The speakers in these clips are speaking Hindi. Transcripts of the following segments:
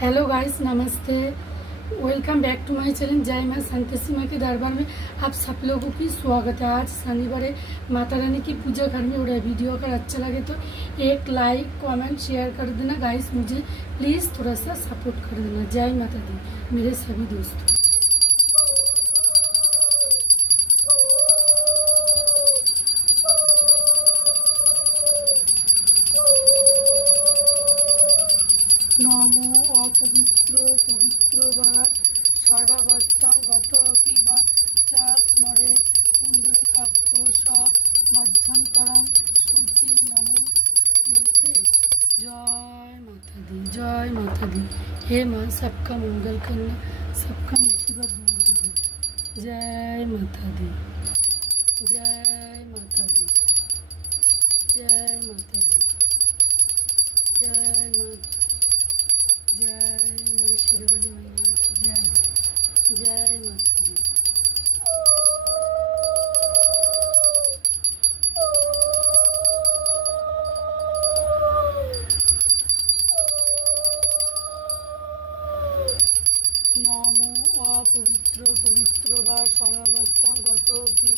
हेलो गाइस, नमस्ते। Welcome back to my channel. जय मां संतोषी मां के दरबार में आप सब लोगों की स्वागत है। आज शनिवार है, माता रानी की पूजा घर में हो रहा है। वीडियो अगर अच्छा लगे तो एक लाइक कमेंट शेयर कर देना गाइस। मुझे प्लीज़ थोड़ा सा सपोर्ट कर देना। जय माता दी मेरे सभी दोस्तों। नमो अपवित्र पवित्र वा सर्वावस्थां गतोऽपि वा च स्मरे पुण्डरीकाक्ष मध्यांतरं शुचि नमो स्तुते। जय माता दी, जय माता दी। हे माँ, सबका मंगल करना, सबका मुसीबत दूर करना। जय माता दी, जय माता दी, जय माता दी, जय माता, जय मां शेरवाली मैया की जय। जय माता दी। नमो अपवित्र पवित्र वा सर्वावस्थां गतोऽपि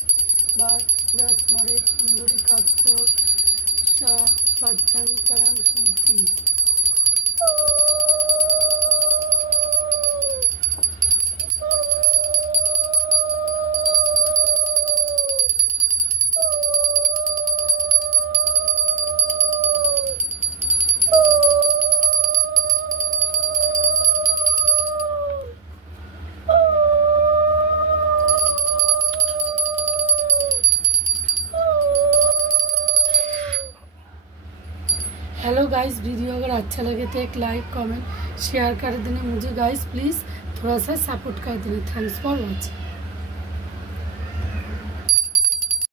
वा स्मरे पुण्डरीकाक्ष मध्यांतरं शुचि। हेलो गाइस, वीडियो अगर अच्छा लगे तो एक लाइक कमेंट शेयर कर देना। मुझे गाइस प्लीज़ थोड़ा सा सपोर्ट कर देना। Thanks for watching.